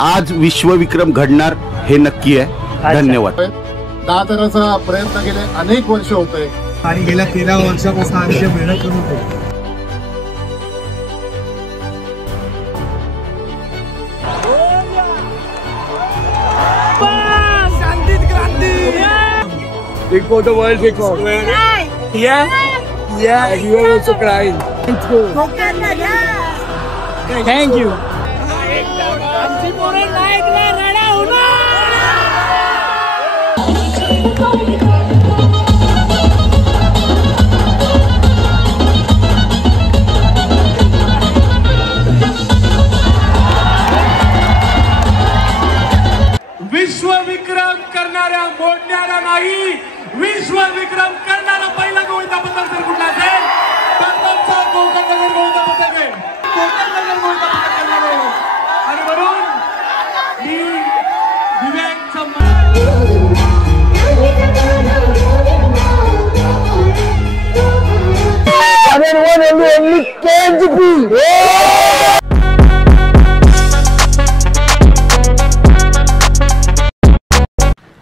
आज विश्वविक्रम घडणार हे नक्की आहे। धन्यवाद। दादराचा प्रयत्न गेले अनेक वर्ष होते आणि गेल्या 13 वर्षापासून आम्ही मेहनत करत होतो। Big for the world record. Yeah, you are also crying. Let's go. Thank you. विश्वविक्रम करणाऱ्या मोडणाऱ्या नाही, विश्वविक्रम करणारा पहिला गोविंदा पथक जर कुठला असेल तर तुमचा कोकणनगर गोविंदा पथक आहे। कोकणनगर गोविंदा पथक करणार आहे आणि म्हणून मी दिव्यांग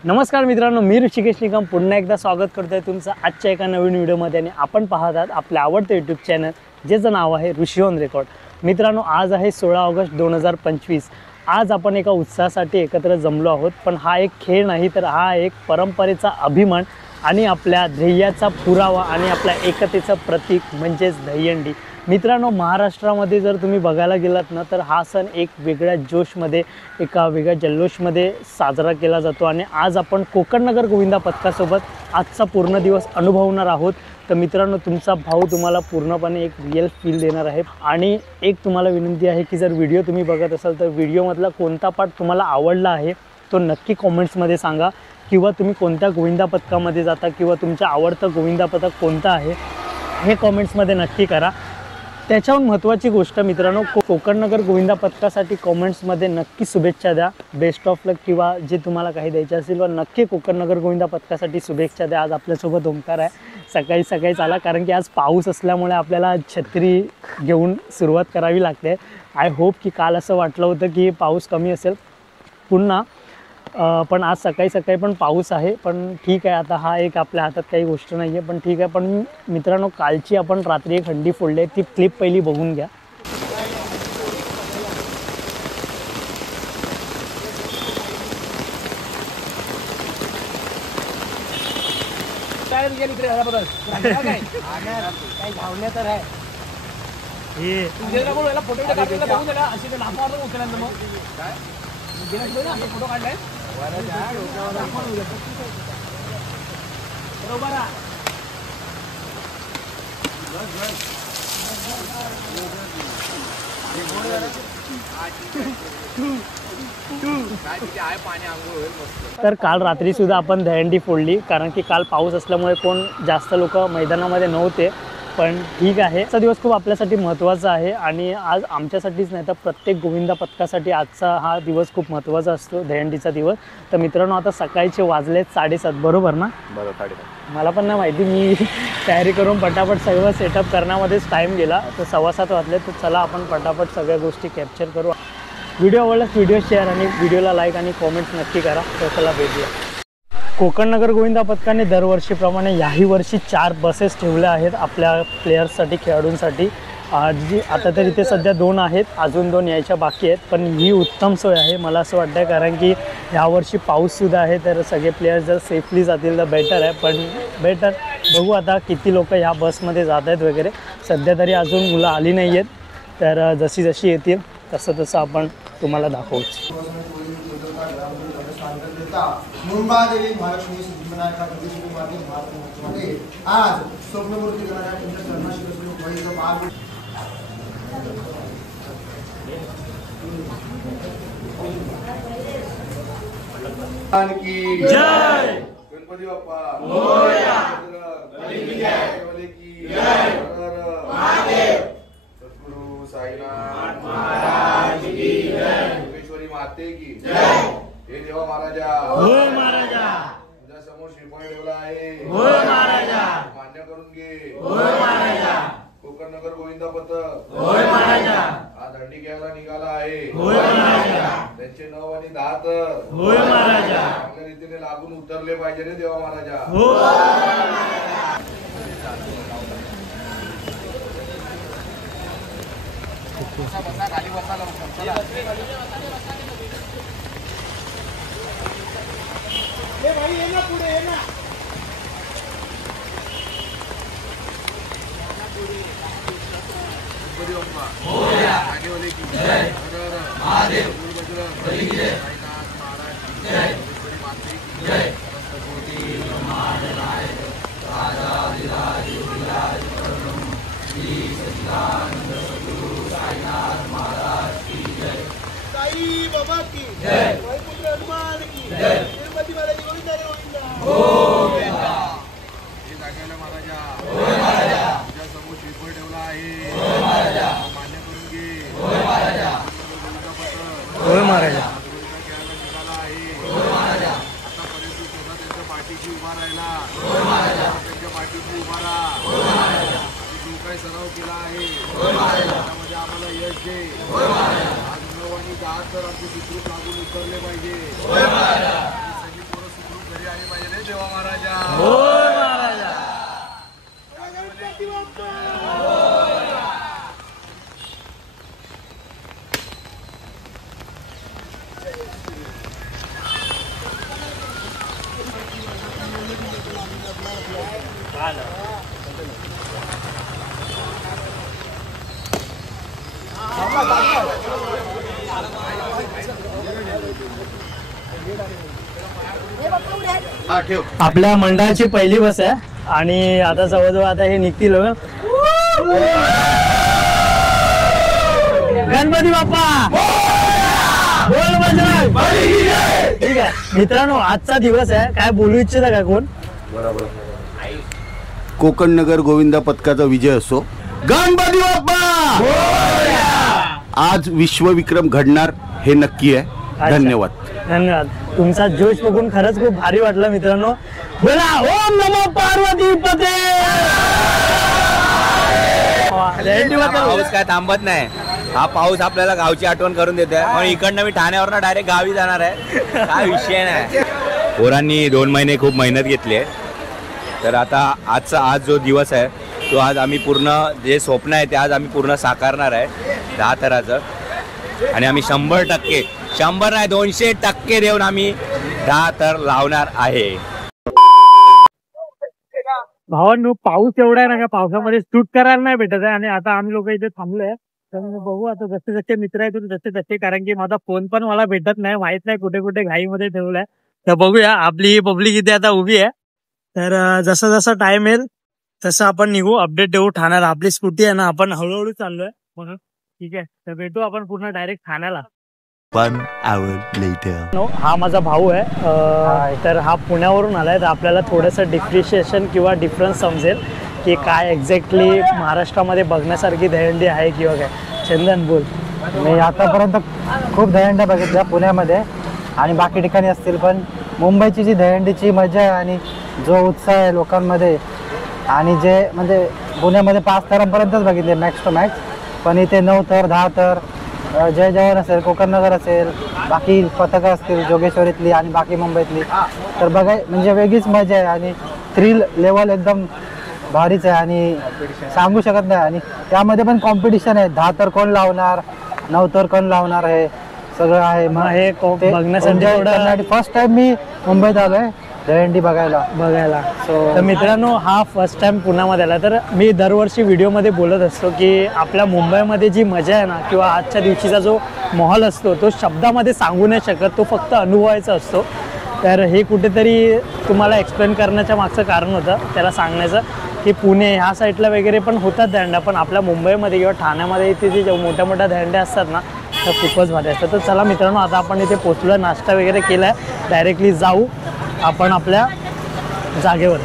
नमस्कार मित्रांनो, मी ऋषिकेश निकम पुन्हा एकदा स्वागत करतोय तुमचं आजच्या एका नवीन व्हिडिओमध्ये आणि आपण पाहत आहात आपल्या आवडतं यूट्यूब चॅनल ज्याचं नाव आहे ऋषी ऑन रेकॉर्ड। मित्रांनो, आज आहे 16 ऑगस्ट 2025। आज आपण एका उत्साहासाठी एकत्र जमलो आहोत, पण हा एक खेळ नाही तर हा एक परंपरेचा अभिमान आणि आपल्या ध्येयाचा पुरावा आणि आपल्या एकतेचं प्रतीक म्हणजेच दहीहंडी। मित्रांनो, महाराष्ट्रामध्ये जर तुम्ही बघायला गेलात ना तर हा सण एक वेगळ्या जोशमध्ये एका वेगळ्या जल्लोषमध्ये साजरा केला जातो आणि आज आपण कोकणनगर गोविंदा पथकासोबत आजचा पूर्ण दिवस अनुभवणार आहोत। तर मित्रांनो, तुमचा भाऊ तुम्हाला पूर्णपणे एक रिअल फील देणार आहे आणि एक तुम्हाला विनंती आहे की जर व्हिडिओ तुम्ही बघत असाल तर व्हिडिओमधला कोणता पार्ट तुम्हाला आवडला आहे तो नक्की कॉमेंट्समध्ये सांगा, किंवा तुम्ही कोणत्या गोविंदा पथकामध्ये जाता किंवा तुमचं आवडतं गोविंदा पथक कोणतं आहे हे कॉमेंट्समध्ये नक्की करा। त्याच्याहून महत्त्वाची गोष्ट मित्रांनो, कोकणनगर गोविंदा पथकासाठी कॉमेंट्समध्ये नक्की शुभेच्छा द्या, बेस्ट ऑफ लक किंवा जे तुम्हाला काही द्यायचे असेल व नक्की कोकणनगर गोविंदा पथकासाठी शुभेच्छा द्या। आज आपल्यासोबत ओंकार आहे, सकाळी सकाळी चाला, कारण की आज पाऊस असल्यामुळे आपल्याला छत्री घेऊन सुरुवात करावी लागते। आय होप की काल असं वाटलं होतं की पाऊस कमी असेल पुन्हा, पण आज सकाळी सकाळी पण पाऊस आहे, पण ठीक आहे, आता हा एक आपल्या हातात काही गोष्ट नाही आहे, पण ठीक आहे। पण मित्रांनो, कालची आपण रात्री एक हंडी फोडली आहे, ती क्लिप पहिली बघून घ्या। फोटो काढलाय तर काल रात्री सुद्धा आपण दहीहंडी फोडली, कारण की काल पाऊस असल्यामुळे कोण जास्त लोक मैदानामध्ये नव्हते, पण ठीक आहे। आजचा दिवस खूप आपल्यासाठी महत्त्वाचा आहे आणि आज आमच्यासाठीच नाही तर प्रत्येक गोविंदा पथकासाठी आजचा हा दिवस खूप महत्त्वाचा असतो, दहीहंडीचा दिवस। तर मित्रांनो, आता सकाळचे वाजले 7:30 बरोबर ना? बरोबर, 7:30। मला पण नाही माहिती, मी तयारी करून पटापट सगळं सेटअप करण्यामध्येच टाईम गेला, तर 7:15 वाजले। तर चला आपण पटापट सगळ्या गोष्टी कॅप्चर करू। व्हिडिओ आवडल्यास व्हिडिओ शेअर आणि व्हिडिओला लाईक आणि कॉमेंट्स नक्की करा। तर चला भेटूया। कोकणनगर गोविंदा पथकाने दरवर्षीप्रमाणे याही वर्षी 4 बसेस ठेवल्या आहेत आपल्या प्लेयर्ससाठी, खेळाडूंसाठी। जी आता तर इथे सध्या 2 आहेत, अजून 2 यायच्या बाकी आहेत, पण ही उत्तम सोय आहे मला असं वाटतं, कारण की ह्यावर्षी पाऊससुद्धा आहे, तर सगळे प्लेयर्स जर सेफली जातील तर बेटर आहे। पण बेटर बघू आता किती लोक ह्या बसमध्ये जात आहेत वगैरे। सध्या तरी अजून मुलं आली नाही आहेत, तर जशी जशी येतील तसं तसं आपण तुम्हाला दाखवूच। मुंबादेवी महालक्ष्मी सिद्धिविनायका प्रदेशातील माते महाराष्ट्रामध्ये आज स्वप्नमूर्ती करणाऱ्या तुमच्या चरणाशी बसून वळीचं मार्ग की जय, गणपती बाप्पा मोरया, गणपती की जय, महादेव, सद्गुरु साईनाथ महाराज की जय, योगेश्वरी माते की जय। हे देवा महाराजा, होय महाराजा, तुझ्या समोर श्रीफळ ठेवला आहे, होय महाराजा, मान्य करून घे, होय महाराजा। कोकणनगर गोविंदा पथक, होय महाराजा, आज दंडी घ्यायला निघाला आहे. त्यांचे 9 आणि 10 तर चांगल्या रीतीने लागून उतरले पाहिजे रे देवा महाराजा. खाली बसा साई बाबा की जय, वायुपुत्र हनुमान की जय, तिरुपति महाराज गोविंदा रे गोविंदा. जागेला महाराजा तुझ्या समोर श्रीफळ ठेवला आहे. मान्य करून घे. होय महाराजा. खेळायला निघाला आहे. आतापर्यंत तुझा त्यांच्या पाठीशी उभा राहिला. त्यांच्या पाठीशी उभा राहा. तू काय सराव केला आहे त्यामध्ये आम्हाला यश दे. आज 9 आणि 10 तर आमचे सुखरूप लागून उतरले पाहिजे. सगळी पोरं सुखरूप घरी आली पाहिजे रे देवा महाराजा. आपल्या मंडळाची पहिली बस आहे आणि आता जवळजवळ आता हे निघतील. गणपती बाप्पा बोल बजरंग. ठीक आहे मित्रांनो, आजचा दिवस आहे. काय बोलू इच्छिता का कोण? कोकण नगर गोविंदा पथकाचा विजय असो. गणपती बाप्पा. आज विश्वविक्रम घडणार हे नक्की आहे. धन्यवाद. धन्यवाद. तुमचा जोश बघून खरंच खूप भारी वाटलं मित्रांनो. बोला ओम नमो पार्वती पते. पाऊस काय थांबत नाही. हा पाऊस आपल्याला गावची आठवण करून देतोय. म्हणून इकडनं मी ठाण्यावरनं डायरेक्ट गावी जाणार आहे. काय विषय नाही. पोरांनी 2 महिने खूप मेहनत घेतली आहे. तर आता आज जो दिवस आहे तो आज आम्ही पूर्ण जे स्वप्न आहे ते आज आम्ही पूर्ण साकारणार आहे 10 थराचं. आणि आम्ही 100% 100 नाही 200% देऊन आम्ही 10 थर लावणार आहे. भावांनो, पाऊस एवढा आहे ना का पावसामध्ये शूट करायला नाही भेटत आहे. आणि आता आम्ही लोक इथे थांबलोय. तर बघू आता जसे जसे मित्र आहेत तसे तसे, कारण की माझा फोन पण मला भेटत नाही. माहित नाही कुठे कुठे घाईमध्ये ठेवलाय. तर बघूया. आपली पब्लिक इथे आता उभी आहे. तर जसा जसा टाइम येईल तसं आपण निघू. अपडेट देऊ ठाण्याला. आपली स्कूटी आहे ना, आपण हळूहळू चाललोय म्हणून. ठीक आहे, तर भेटू आपण पूर्ण डायरेक्ट ठाण्याला. 1 hour later. हा माझा भाऊ आहे. तर हा पुण्यावरून आलाय. तर आपल्याला थोडंसं डिफ्रिशिएशन किंवा डिफरन्स समजेल की काय एक्झॅक्टली महाराष्ट्रामध्ये बघण्यासारखी दहीहंडी आहे किंवा काय. चंदन बोल. मी आतापर्यंत खूप दहीहंड्या बघितल्या पुण्यामध्ये आणि बाकी ठिकाणी असतील, पण मुंबईची जी दहीहंडीची मजा आहे आणि जो उत्साह आहे लोकांमध्ये, आणि जे म्हणजे पुण्यामध्ये 5 थरांपर्यंतच बघितले मॅक्स टू मॅक्स, पण इथे 9 थर 10 थर, जय जवान असेल, कोकण नगर असेल, बाकी पथकं असतील जोगेश्वरीतली आणि बाकी मुंबईतली, तर बघाय म्हणजे वेगळीच मजा आहे. आणि थ्रिल लेवल एकदम भारीच आहे आणि सांगू शकत नाही. आणि त्यामध्ये पण कॉम्पिटिशन आहे. 10 थर कोण लावणार, 9 थर कोण लावणार, हे सगळं आहे. मग हे बघण्यासाठी फर्स्ट टाइम मी मुंबईत आलोय दहीहंडी बघायला. तर मित्रांनो, हा फर्स्ट टाइम पुण्यामध्ये आला. तर मी दरवर्षी व्हिडिओमध्ये बोलत असतो की आपल्या मुंबईमध्ये जी मजा आहे ना, किंवा आजच्या दिवशीचा जो माहोल असतो तो शब्दामध्ये सांगू नाही शकत. तो फक्त अनुभवायचा असतो. तर हे कुठेतरी तुम्हाला एक्सप्लेन करण्याच्या मागचं कारण होतं त्याला सांगण्याचं, की पुणे ह्या साईडला वगैरे पण होतात दहीहंड्या, पण आपल्या मुंबईमध्ये किंवा ठाण्यामध्ये इथे जे मोठ्या मोठ्या दहीहंड्या असतात ना, तर खूपच भारी असतात. तर चला मित्रांनो, आता आपण इथे पोचलो. नाश्ता वगैरे केला आहे. डायरेक्टली जाऊ आपण आपल्या जागेवर.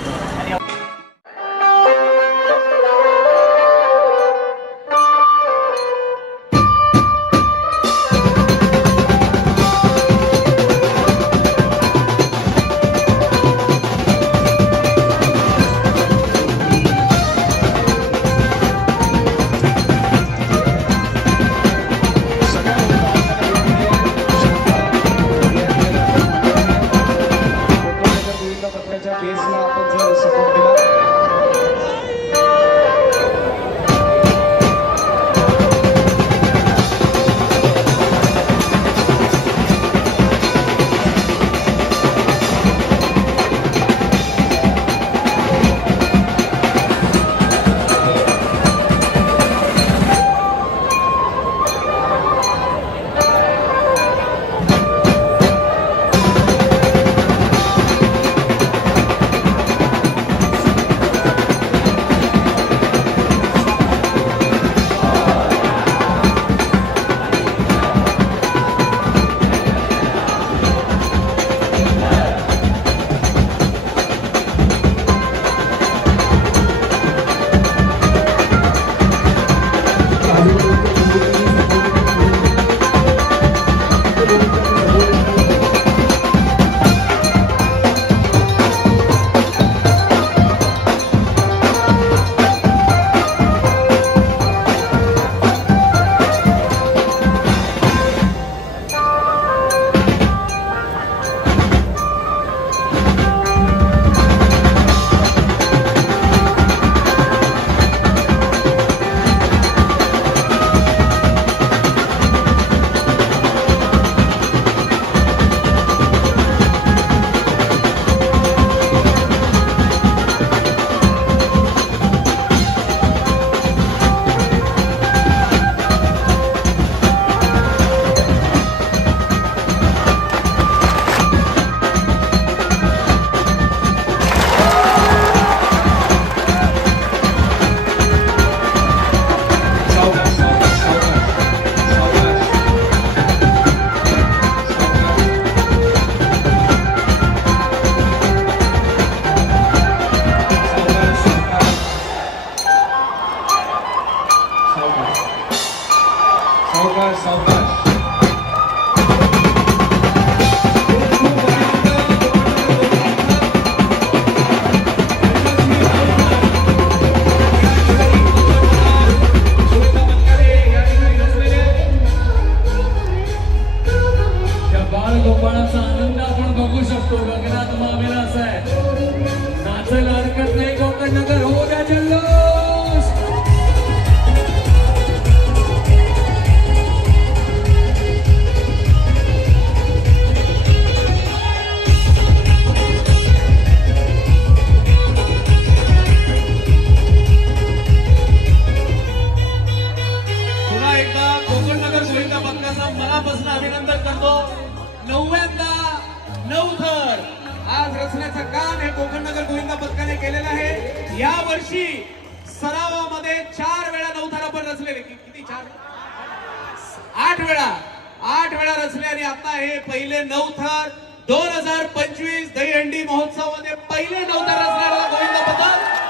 आठ वेळा रचले आणि आता हे पहिले 9 थर 2025 दहीहंडी महोत्सव मध्ये पहिले 9 थर रचणारा गोविंद पथक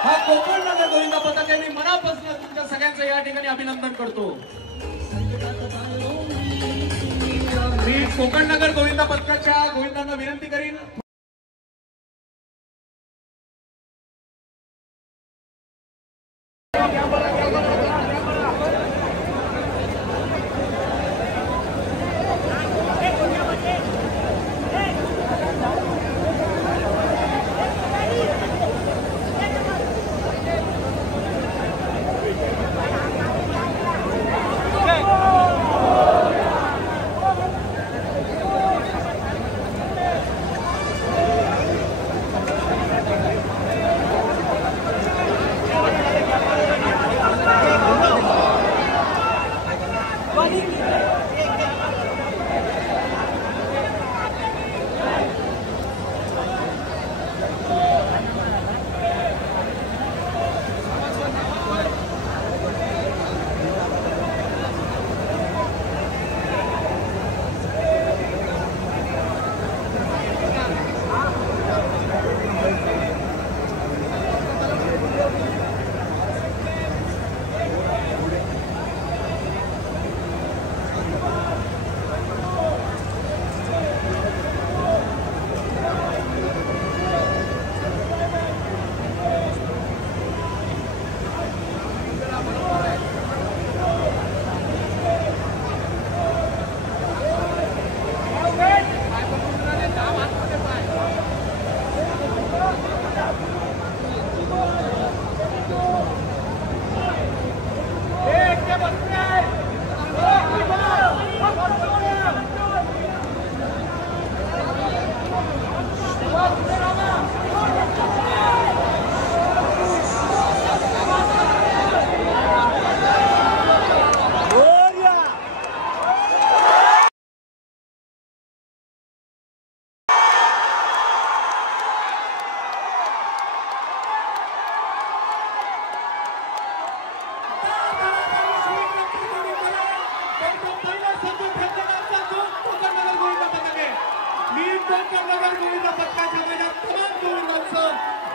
हा कोकण नगर गोविंद पथक आहे. मी मनापासून तुमच्या सगळ्यांचं या ठिकाणी अभिनंदन करतो. मी कोकण नगर गोविंद पथकाच्या गोविंदांना विनंती करीन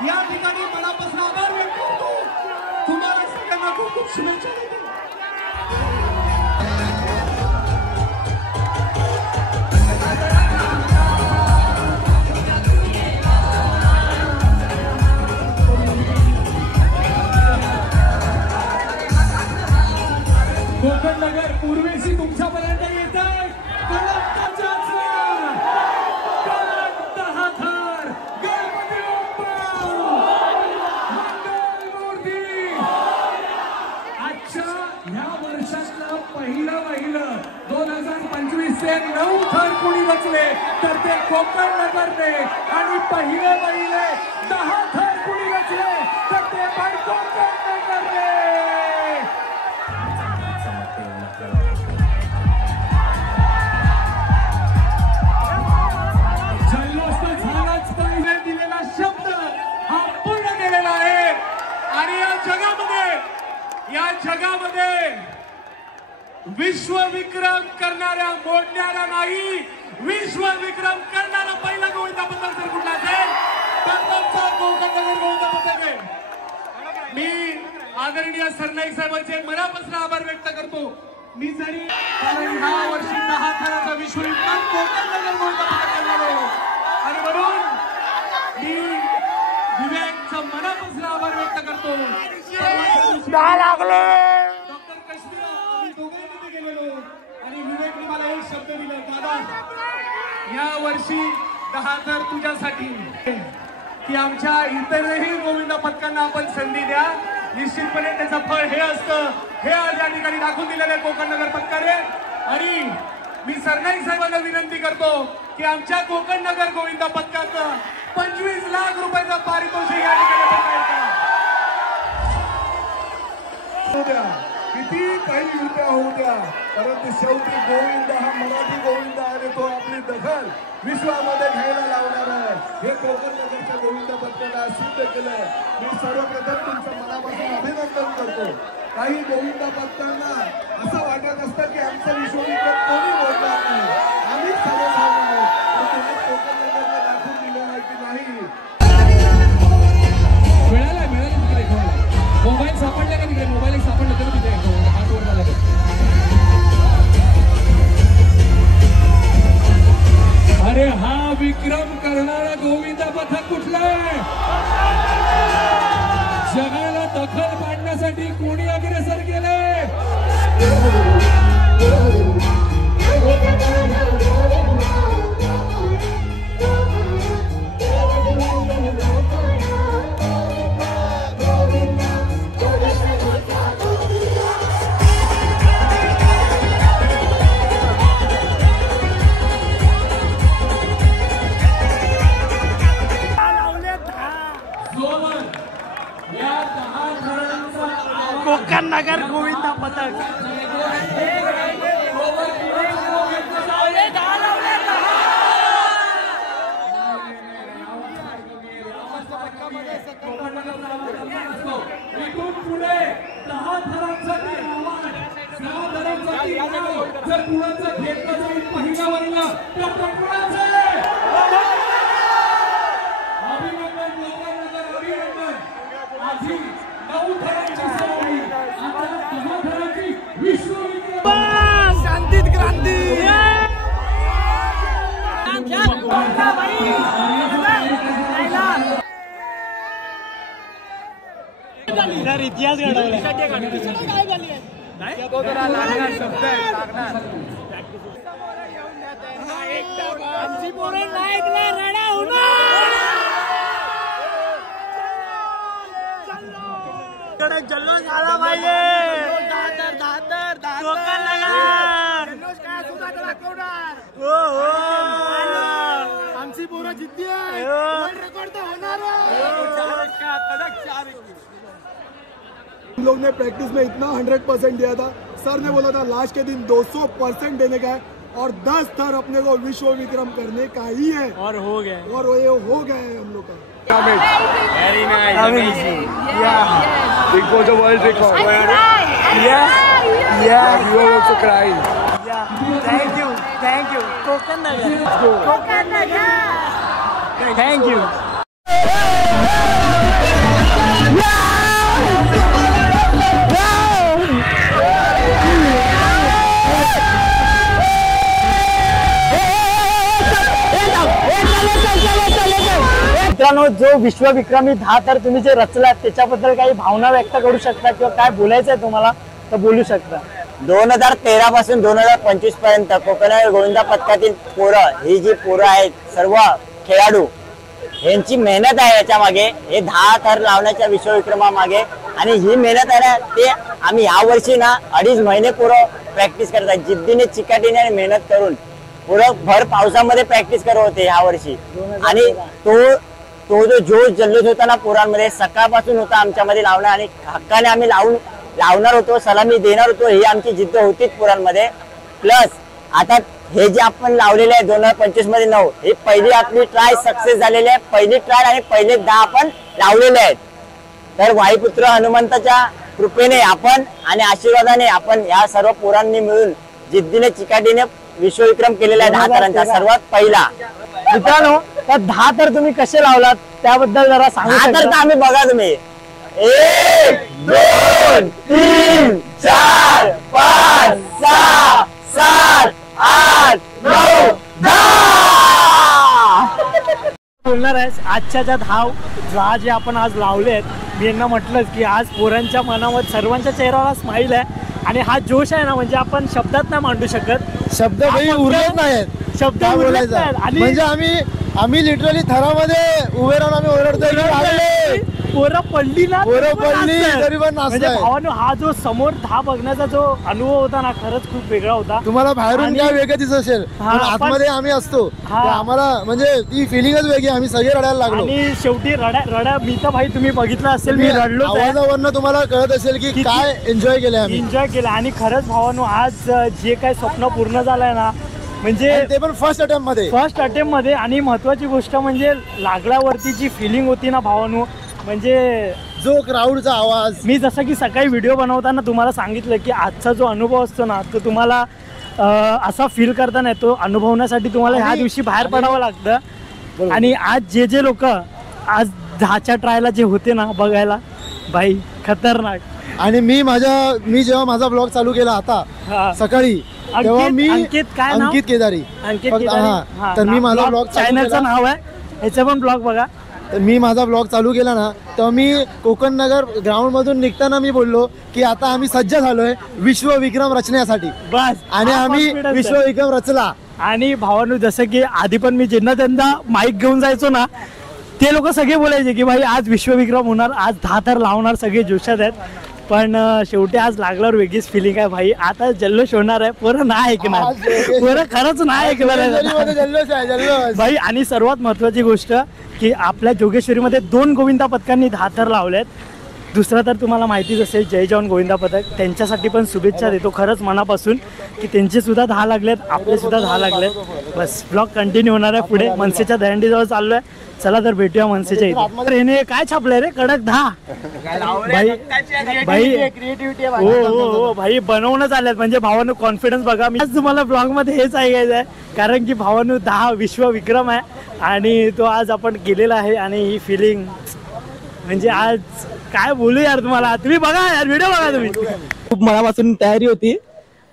या ठिकाणी मनापासून आभार व्यक्त करतो. तुम्हाला सगळ्यांना खूप खूप शुभेच्छा देतो. कोकण नगरने आणि पहिले 10 थर कुणी रचले तर ते पण कोकण नगरने. जल्लोष तर झालाच पाहिजे. दिलेला शब्द हा पूर्ण केलेला आहे. आणि या जगामध्ये विश्वविक्रम करणाऱ्या मोडणारा नाही, विश्वविक्रम करणारा पहिला गोविंदा पथक जर कुठला असेल तर तुमचा कोकण नगर गोविंदा पथक आहे. मी आदरणीय सरनाईक साहेबांचे मनापासून आभार व्यक्त करतो. मी जरी कारण ह्या वर्षी 10 थराचा विश्वविक्रम कोकण नगर गोविंदा पथक करणार आहे आणि म्हणून मी विवेकचा मनापासून आभार व्यक्त करतो. डॉक्टर कश्मीर आम्ही दोघे तिथे गेलेलो आणि विवेकने मला एक शब्द दिला, दादा या वर्षी 10 थर तुझ्यासाठी की आमच्या इतरही गोविंदा पथकांना आपण संधी द्या. निश्चितपणे त्याचं फळ हे असतं. हे आज या ठिकाणी दाखवून दिलेले कोकण नगर पथकाने. आणि मी सरनाईक साहेबांना विनंती करतो की आमच्या कोकण नगर गोविंदा पथकाचं 25 लाख रुपयाचं पारितोषिक या ठिकाणी किती काही युत्या होऊ द्या, परंतु शेवटी गोविंद हा मराठी गोविंद आणि तो आपली दखल विश्वामध्ये घ्यायला लावणार आहे. हे कोकण नगरच्या गोविंद पथकाला सिद्ध केलंय. मी सर्वप्रथम तुमचं मनापासून अभिनंदन करतो. काही गोविंद पथकांना असं वाटत असतं की आमचं विश्वविक्रम कोणी मोडणार नाही, आम्हीच सर्व कोकण नगरला दाखवून दिलं आहे की नाही. मोबाईल सापडला का तिकडे? मोबाईल सापडलं तर तिथे हात वर झाला. अरे हा विक्रम करणारा गोविंदा पथक कुठला आहे? जगाला दखल पाडण्यासाठी कोणी अग्रेसर केले? कोकण नगर गोविंदा पथक इथून पुढे 10 थरांसाठी जर कुणाचं घेतलं जाईल पहिल्या वरीला तर कुणाचं अभिनंदन. कोकण नगर अभिनंदन. आधी 9 थरांची सवयी, आता 10 थरांची विश्वविक्रम. शांतीत क्रांती. इतिहास घडवला. आमची पोरं नाईकला रडा होणार. जल्लोष झाला पाहिजे. कोकण नगर हो हो. आमची पोरं जिद्दी आहे. वर्ल्ड रेकॉर्ड तर होणार. हम लोग ने प्रैक्टिस में इतना 100% दिया था. सर ने बोला था लास्ट के दिन 200% देने का है और 10 थर अपने को विश्व विक्रम करने का ही है और हो गया. और ये हो गया है हम लोग का. Very nice. Amazing. It was a world record. Yeah. You are also crying. Yeah. Thank you. Konkan Nagar. Konkan Nagar. Thank you. मित्रांनो, जो विश्वविक्रमी 10 थर तुम्ही जे रचलात त्याच्याबद्दल काही भावना व्यक्त करू शकता किंवा काय बोलायचंय तुम्हाला तर बोलू शकता. 2013 पासून 2025 पर्यंत कोकण गोविंदा पथकातील पोरं, ही जी पोरं आहेत सर्व खेळाडू, यांची मेहनत आहे याच्या मागे, हे 10 थर लावण्याच्या विश्वविक्रमामागे. आणि ही मेहनत आहे ना, ते आम्ही या वर्षी ना 2.5 महिने पोरं प्रॅक्टिस करतात जिद्दीने, चिकाटीने आणि मेहनत करून. पुरं भर पावसामध्ये प्रॅक्टिस करत होते ह्या वर्षी. आणि तो जो जोश जल्लोष होता ना पोरांमध्ये सकाळपासून होता आमच्यामध्ये लावणार, आणि हक्काने आम्ही लावणार होतो, सलामी देणार होतो, ही आमची जिद्द होतीच पोरांमध्ये. प्लस आता हे जे आपण लावलेले आहे 2025 मध्ये 9, हे पहिली आपली ट्राय सक्सेस झालेली आहे. पहिली ट्राय आणि पहिले 10 आपण लावलेले आहेत. तर वायुपुत्र हनुमंताच्या कृपेने आपण आणि आशीर्वादाने आपण या सर्व पोरांनी मिळून जिद्दीने चिकाटीने विश्वविक्रम केलेला आहे 10 थरांचा सर्वात पहिला. मित्रांनो, त्या 10 थर तुम्ही कसे लावलात त्याबद्दल जरा सांगू 10 शकता? थर तर आम्ही बघा तुम्ही 1 2 3 4 5 6 7 8 9 10 बोलणार आहेस आजच्या ज्या 10 जे आपण आज लावले आहेत. मी यांना म्हटलंच की आज पोरांच्या मनामध्ये सर्वांच्या चेहऱ्यावर स्माईल आहे आणि हा जोश आहे ना, म्हणजे आपण शब्दात नाही मांडू शकत. शब्द काही उरलेच नाहीत, शब्द काय उरलेच बोलायचं. नाहीत. आणि म्हणजे आम्ही लिटरली थरामध्ये उभे राहून आम्ही ओरडतोय, पोरं पडली ना पोरं पडली तरी पण म्हणजे नाचताय. भावानो, हा जो समोर 10 बघण्याचा जो अनुभव होता ना, खरंच खूप वेगळा होता. तुम्हाला बाहेरून आणि- काय वेगळं दिसत असेल, पण आतमध्ये आम्ही असतो ते आम्हाला म्हणजे ती फिलिंगच वेगळी. आम्ही सगळे रडायला लागलो आणि शेवटी रडा मी तर भाई तुम्ही बघितलं असेल, मी रडलो. आवाजावरनं तुम्हाला कळत असेल की काय एन्जॉय केलंय आम्ही. एन्जॉय केलं. आणि खरंच भावानो, आज जे काही स्वप्न पूर्ण झालंय ना, म्हणजे ते पण फर्स्ट अटेम्प्ट मध्ये. आणि महत्वाची गोष्ट म्हणजे लागल्यावरती जी फिलिंग होती ना भावानो, म्हणजे जो क्राऊडचा आवाज. मी जसं की सकाळी व्हिडिओ बनवताना तुम्हाला सांगितलं की आजचा जो अनुभव असतो ना, तो तुम्हाला असा फील करता नाही, तो अनुभवण्यासाठी तुम्हाला ह्या दिवशी बाहेर पडावं लागतं. आणि आज जे लोक आज 10च्या ट्रायला जे होते ना बघायला, भाई खतरनाक. आणि मी जेव्हा माझा ब्लॉग चालू केला आता सकाळी, तेव्हा मी अंकित केदारी तर मी माझा ब्लॉग चॅनलचं नाव आहे, ह्याचं पण ब्लॉग बघा. तर मी माझा ब्लॉग चालू केला ना, तेव्हा मी कोकण नगर ग्राउंड मधून निघताना मी बोललो की आता आम्ही सज्ज झालोय विश्वविक्रम रचण्यासाठी. बस. आणि आम्ही विश्वविक्रम रचला. आणि भावानू, जसं की आधी पण मी ज्यांना त्यांना माईक घेऊन जायचो ना, ते लोक सगळे बोलायचे की भाई आज विश्वविक्रम होणार, आज 10 थर लावणार, सगळे जोशात आहेत. पण शेवटी आज लागल्यावर वेगळीच फिलिंग आहे भाई. आता जल्लोष होणार आहे, पोरं नाही ऐकणार, पोरं खरंच नाही ऐकणार भाई. आणि सर्वात महत्वाची गोष्ट की आपल्या जोगेश्वरीमध्ये 2 गोविंदा पथकांनी 10 थर लावलेत. दुसरा तर तुम्हाला माहितीच असेल, जय जवान गोविंदा पथक, त्यांच्यासाठी पण शुभेच्छा देतो खरंच मनापासून की त्यांचे सुद्धा 10 लागलेत, आपले सुद्धा 10 लागलेत. बस ब्लॉग कंटिन्यू होणार आहे पुढे. मनसेच्या दहंडीजवळ चाललोय, चला तर भेटूया मनसेच्या इथे. तर याने काय छापलंय रे, कडक 10 भाई. हो भाई, बनवूनच आल्यात. म्हणजे भावानं कॉन्फिडन्स बघा. मी आज तुम्हाला ब्लॉग मध्ये हेच ऐकायचं आहे, कारण की भावानं 10 विश्वविक्रम आहे आणि तो आज आपण केलेला आहे. आणि ही फिलिंग म्हणजे आज काय बोलू यार तुम्हाला, तुम्ही बघा यार, व्हिडिओ बघा तुम्ही. खूप मनापासून तयारी होती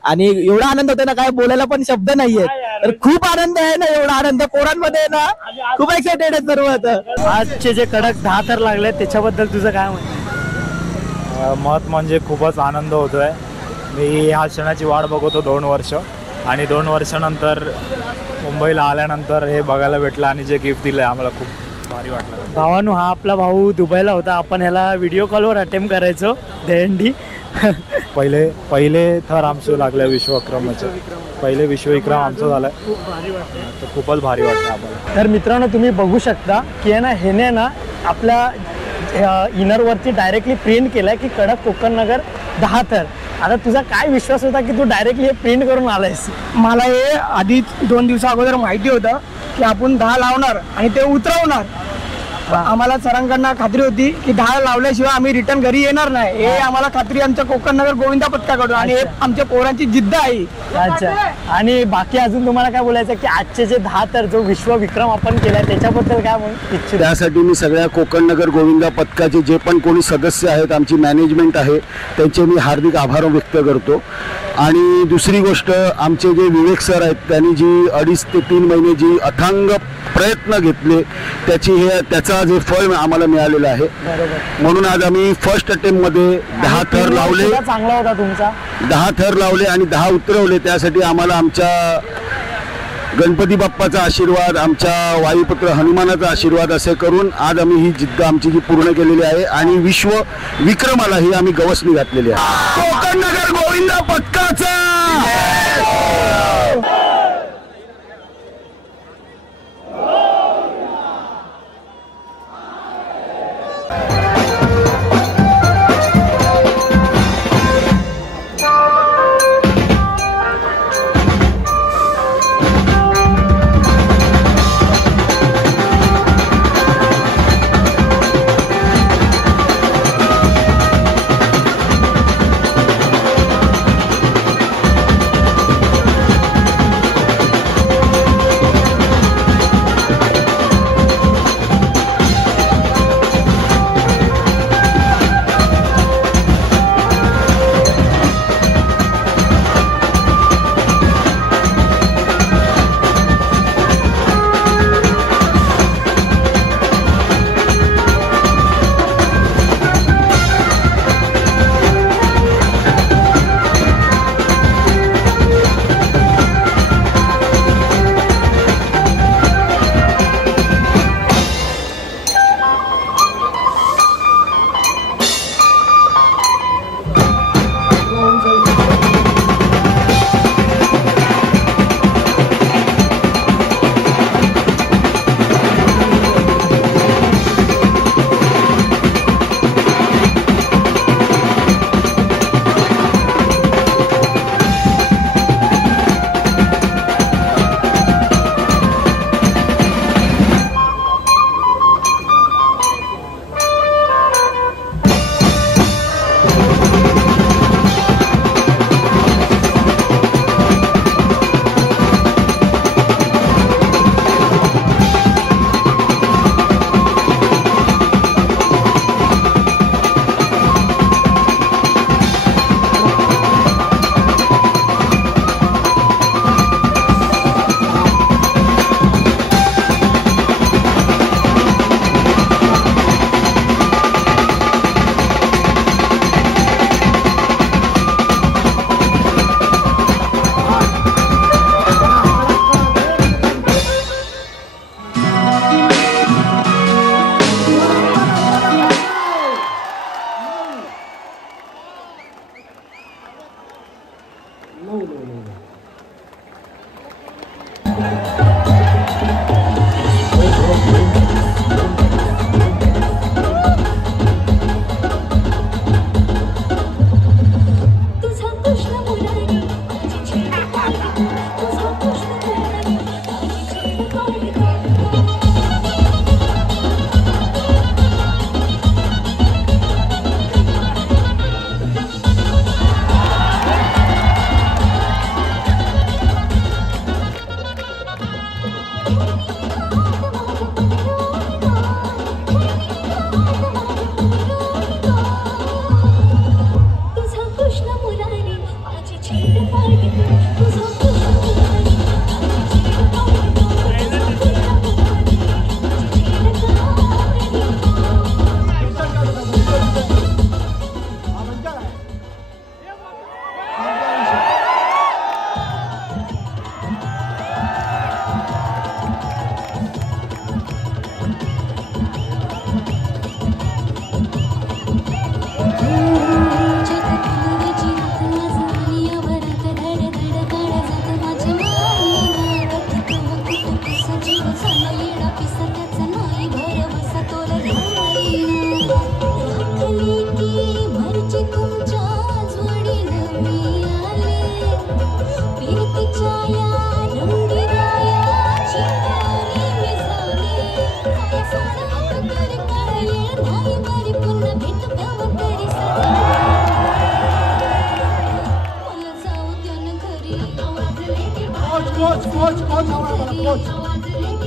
आणि एवढा आनंद होता ना, काय बोलायला पण शब्द नाहीये. तर खूप आनंद आहे ना, एवढा आनंद पोरांमध्ये ना, खूप एक्साइटेड आहे सर्व. आजचे जे कडक 10 थर लागले त्याच्याबद्दल तुझं काय मत? म्हणजे खूपच आनंद होतोय. मी ह्या क्षणाची वाट बघतो 2 वर्ष, आणि 2 वर्षानंतर मुंबईला आल्यानंतर हे बघायला भेटलं आणि जे गिफ्ट दिलंय आम्हाला खूप भारी वाटलं. भावानो, हा आपला भाऊ दुबईला होता, आपण ह्याला व्हिडिओ कॉलवर अटेम्प्ट करायचो दहंडी. पहिले थर आमचं लागलं विश्वविक्रमाचे, पहिले विश्वविक्रम आमचं झालं, तर खूपच भारी वाटतं आम्हाला. तर मित्रांनो, तुम्ही बघू शकता की आहे ना, ह्याने ना आपल्या इनरवरती डायरेक्टली प्रिंट केलाय की कडक कोकण नगर 10 थर. आता तुझा काय विश्वास होता की तू डायरेक्टली हे प्रिंट करून आलायस? मला हे आधी 2 दिवसा अगोदर माहिती होतं की आपण 10 लावणार आणि ते उतरवणार. आम्हाला सरांकडनं खात्री होती की 10 लावल्याशिवाय आम्ही रिटर्न घरी येणार नाही. हे आम्हाला खात्री आमच्या कोकण नगर गोविंदा पथकाकडून, आणि हे आमच्या पोरांची जिद्द आहे. अच्छा. आणि बाकी अजून तुम्हाला काय बोलायचं की आजचे जे 10 थर जो विश्वविक्रम आपण केलाय त्याच्याबद्दल काय म्हणू इच्छित? त्यासाठी मी सगळ्या कोकण नगर गोविंदा पथकाचे जे पण कोणी सदस्य आहेत, आमची मॅनेजमेंट आहे, त्यांचे मी हार्दिक आभार व्यक्त करतो. आणि दुसरी गोष्ट, आमचे जे विवेक सर आहेत, त्यांनी जी 2.5 ते 3 महिने जी अथांग प्रयत्न घेतले, त्याचा जे फळ आम्हाला मिळालेलं आहे. म्हणून आज आम्ही फर्स्ट अटेम्प्ट मध्ये 10 थर लावले, चांगला होता तुमचा. 10 थर लावले आणि 10 उतरवले. त्यासाठी आम्हाला आमच्या गणपती बाप्पाचा आशीर्वाद, आमच्या वायुपुत्र हनुमानाचा आशीर्वाद असे करून आज आम्ही ही जिद्द आमची जी पूर्ण केलेली आहे आणि विश्व विक्रमालाही आम्ही गवसणी घातलेली आहे. कोकण नगर गोविंदा पथकाचा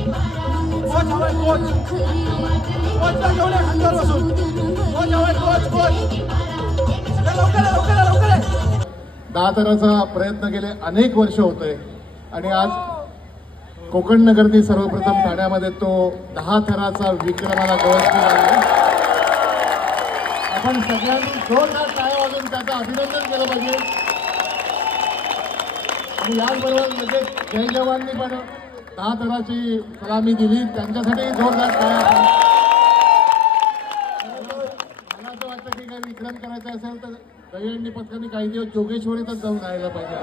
10 थराचा प्रयत्न गेले अनेक वर्ष होतोय आणि आज कोकण नगरने सर्वप्रथम ठाण्यामध्ये तो 10 थराचा विक्रमाला गवसणी घातली. आपण सगळ्यांनी जोरदार टाळ्या वाजवून त्याचं अभिनंदन केलं पाहिजे. आणि याचबरोबर लगेच जय जवाननी पण 10 थराची सलामी दिली, त्यांच्यासाठी जोरदार टाळ्या. मला असं वाटतं की काही विक्रम करायचा असेल तर दहीहंडी पथकाने काही दिवस जोगेश्वरीतच जाऊन राहायला पाहिजे.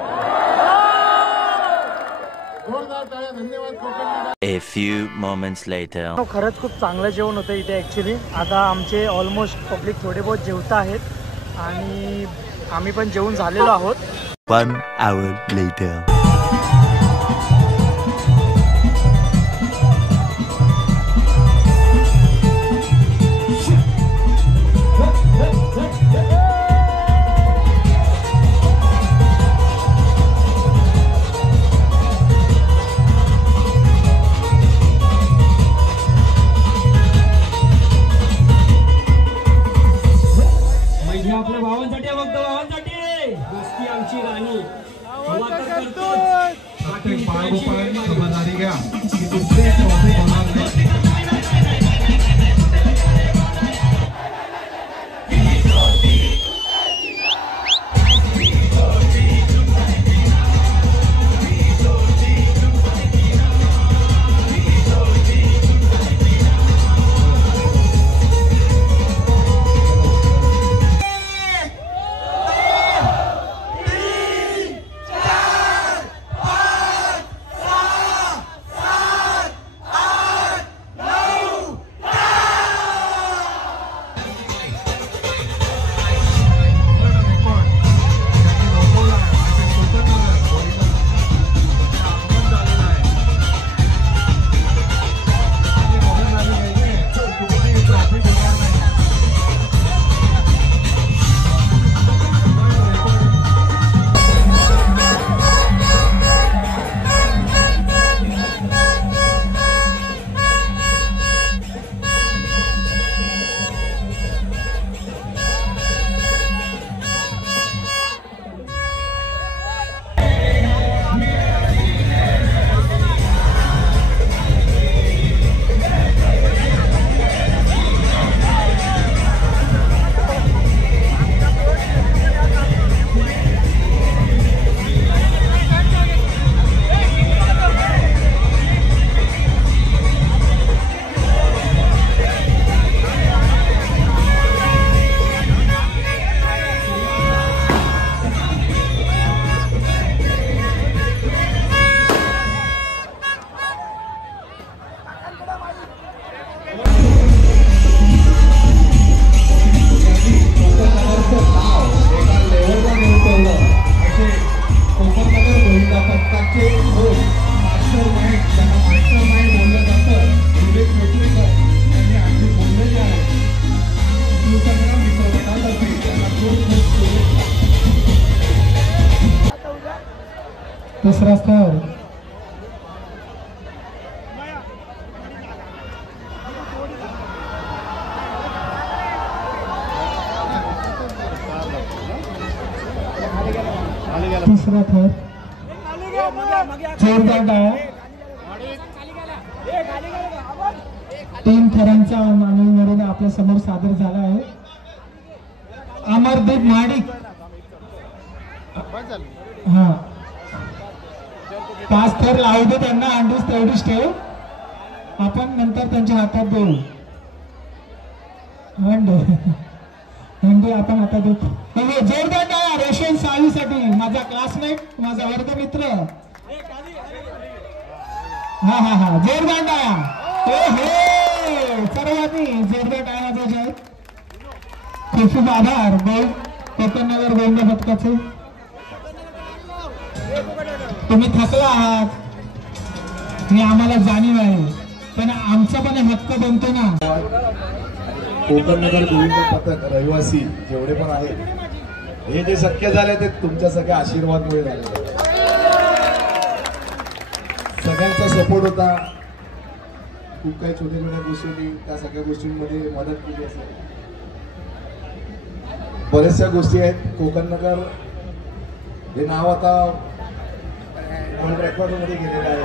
जोरदार टाळ्या. धन्यवाद Konkan. A few moments later. खरंच खूप चांगलं जेवण होतं इथे ॲक्च्युली. आता आमचे ऑलमोस्ट पब्लिक थोडे बहुत जेवत आहेत आणि आम्ही पण जेवून झालेलो आहोत. 1 hour later. आपल्या भावांसाठी फक्त भावांसाठी गोष्टी आमची राणी खबरदारी घ्या की दुसरे होणार नाही. तिसरा स्तर तिसरा थर जोरदार टाळ्या. 3 थरांचा मानवमरण आपल्या समोर सादर झाला आहे. अमरदीप महाडिक हा 5 थर लावू दे त्यांना. अंडूस तेवढीच ठेव. आपण नंतर त्यांच्या हातात देऊ. हंडी आपण हातात देऊ. जोरदार टाळ्या रोशन साळवीसाठी, माझा क्लासमेट, माझा वर्गमित्र. हा हा हा जोरदार टाळ्या. सर्वांनी जोरदार टाळ्या वाजवायच्या आहेत. खूप खूप आभार कोकण नगर गोविंदा पथकाचे. तुम्ही थकला आहात हे आम्हाला जाणीव आहे, पण आमचा पण हक्क बनतो ना. कोकण नगर गोविंद पथक रहिवासी जेवढे पण आहेत, हे जे शक्य झाले ते तुमच्या सगळ्या आशीर्वादमुळे झाले. सगळ्यांचा सपोर्ट होता. खूप काही छोट्या छोट्या गोष्टी होती, त्या सगळ्या गोष्टींमध्ये मदत केली असेल. बऱ्याचशा गोष्टी आहेत. कोकण नगर हे नाव आता वर्ल्ड रेकॉर्ड मध्ये गेलेलं आहे.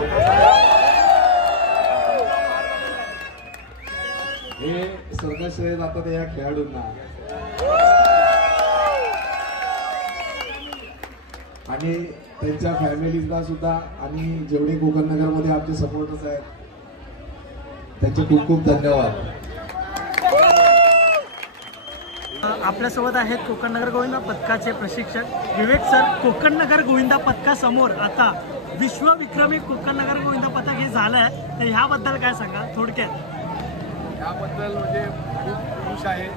हे सगळं श्रेय जातं या खेळाडूंना आणि त्यांच्या फॅमिलीजला सुद्धा, आणि जेवढे कोकण नगर मध्ये आमचे सपोर्टर्स आहेत त्यांचे खूप खूप धन्यवाद. आपल्यासोबत आहेत कोकण नगर गोविंदा पथकाचे प्रशिक्षक विवेक सर. कोकण नगर गोविंदा पथकासमोर आता विश्वविक्रमी कोकण नगर गोविंदा पथक हे झालं आहे, तर ह्याबद्दल काय सांगा थोडक्यात? याबद्दल म्हणजे खूप खुश आहे.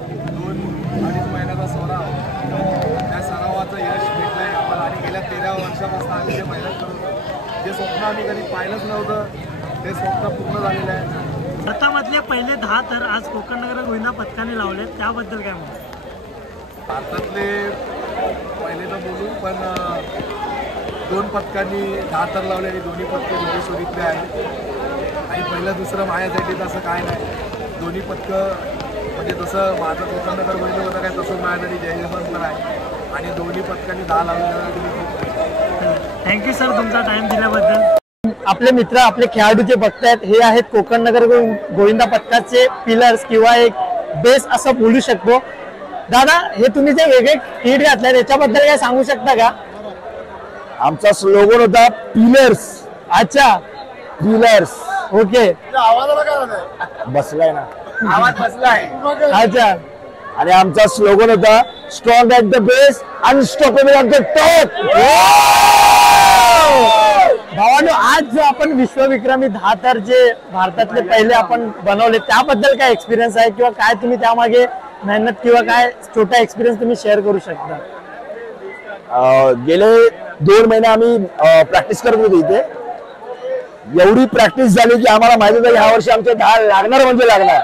2-2.5 महिन्याचा सराव, त्या सरावाचं यश भेटलं आहे आम्हाला. आणि गेल्या 13 वर्षापासून आम्ही जे मेहनत करत होतो, जे स्वप्न आम्ही कधी पाहिलंच नव्हतं, ते स्वप्न पूर्ण झालेलं आहे. भारतामधले पहिले 10 तर आज कोकण नगर गोविंदा पथकाने लावले, त्याबद्दल काय म्हणतो? भारतातले पहिले तर बोलू, पण 2 पथकांनी 10 तर लावले आणि दोन्ही पथकं जोडीसोडीतले आहेत. आणि पहिलं दुसरं माझ्यासाठी तसं काय नाही. दोन्ही पथकं म्हणजे तसं माझं कोकण नगर गोविंदा पथक आहे, तसंच माझ्यासाठी जयजयवंत पण आहे. आणि दोन्ही पथकांनी 10 लावलेल्या. थँक्यू सर तुमचा टाइम दिल्याबद्दल. आपले मित्र आपले खेळाडूचे बघतायत, हे आहेत कोकण नगर गोविंदा पथकाचे पिलर्स किंवा एक बेस असं बोलू शकतो. दादा, हे तुम्ही जे वेगळे किट घातले त्याच्याबद्दल काय सांगू शकता का? आमचा स्लोगन होता पिलर्स. अच्छा, पिलर्स. ओके, बसलाय ना, आवाज बसलाय. अच्छा, आणि आमचा स्लोगन होता strong at the base, unstoppable at the top. भावानो, आज जो आपण विश्वविक्रमी 10 तर जे भारतातले पहिले आपण बनवले, त्याबद्दल काय एक्सपिरियन्स आहे किंवा काय तुम्ही त्यामागे मेहनत किंवा काय छोटा एक्सपिरियन्स तुम्ही शेअर करू शकता? गेले 2 महिने आम्ही प्रॅक्टिस करत होतो इथे. एवढी प्रॅक्टिस झाली की आम्हाला माहिती होतं ह्या वर्षी आमचे 10 लागणार म्हणजे लागणार.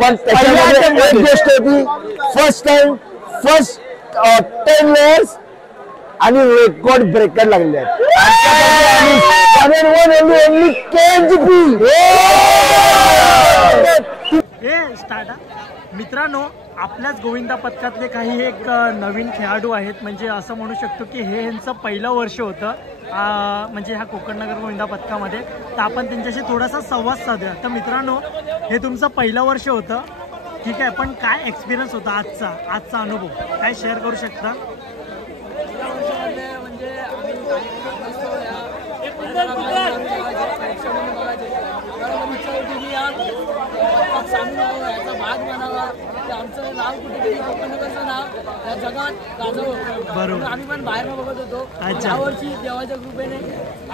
पण त्याच्यामध्ये एक गोष्ट होती, फर्स्ट 10 लेयर्स आणि रेकॉर्ड ब्रेकर लागले आहेत. मित्रांनो, आपल्याच गोविंदा पथकातले काही एक नवीन खेळाडू आहेत. म्हणजे असं म्हणू शकतो की हे यांचं पहिलं वर्ष होतं म्हणजे ह्या कोकण नगर गोविंदा पथकामध्ये. तर आपण त्यांच्याशी थोडासा संवाद साधूया. तर मित्रांनो, हे तुमचं पहिलं वर्ष होतं, ठीक आहे, पण काय एक्सपिरियन्स होता आजचा अनुभव काय शेअर करू शकता? भाग बनावा, आमचं नाव कुठेतरी कोकण नगरचं नाव या जगात गाजवं. बरोबर, आम्ही पण बाहेर बघत होतो. यावर्षी देवाच्या कृपेने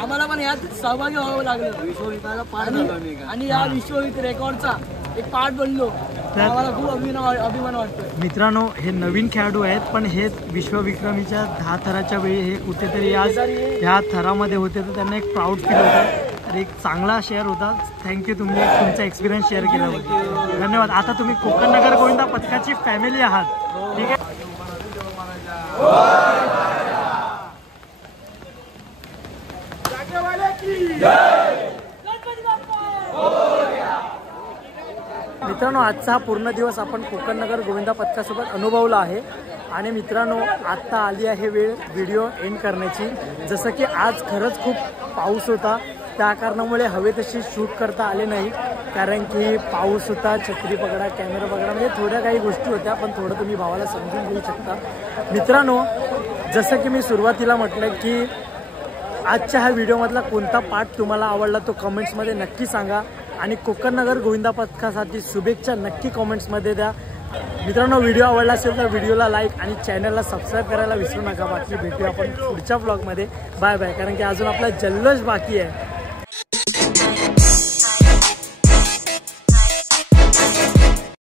आम्हाला पण यात सहभागी व्हावं लागलं आणि या विश्वविक रेकॉर्डचा एक पार्ट बनलो. आम्हाला खूप अभिमान वाटतो. मित्रांनो, हे नवीन खेळाडू आहेत, पण हे विश्वविक्रमीच्या 10 थराच्या वेळी हे कुठेतरी आज ह्या थरामध्ये होते, तर त्यांना एक प्राऊड फील होतं. तर एक चांगला शेअर होता. थँक्यू, तुम्ही तुमचा एक्सपिरियन्स शेअर केल्याबद्दल धन्यवाद. आता तुम्ही कोकण नगर गोविंदा पथकाची फॅमिली आहात, ठीक आहे? मित्रांनो, आजचा हा पूर्ण दिवस आपण कोकण नगर गोविंदा पथकासोबत अनुभवला आहे. आणि मित्रांनो, आत्ता आली आहे वेळ व्हिडिओ एंड करण्याची. जसं की आज खरंच खूप पाऊस होता, त्या कारणामुळे हवे तशी शूट करता आले नाही, कारण की पाऊस होता, छत्री पकडा, कॅमेरा पकडा, म्हणजे थोड्या काही गोष्टी होत्या. पण थोडं तुम्ही भावाला समजून घेऊ शकता. मित्रांनो, जसं की मी सुरुवातीला म्हटलं की आजच्या ह्या व्हिडिओमधला कोणता पार्ट तुम्हाला आवडला तो कमेंट्समध्ये नक्की सांगा. आणि कोकण नगर गोविंदा पथकासाठी शुभेच्छा नक्की कमेंट्समध्ये द्या. मित्रांनो, व्हिडिओ आवडला असेल तर व्हिडिओला लाईक आणि चॅनलला सबस्क्राईब करायला विसरू नका. बाकी भेटूया आपण पुढच्या ब्लॉगमध्ये. बाय बाय, कारण की अजून आपला जल्लोष बाकी आहे.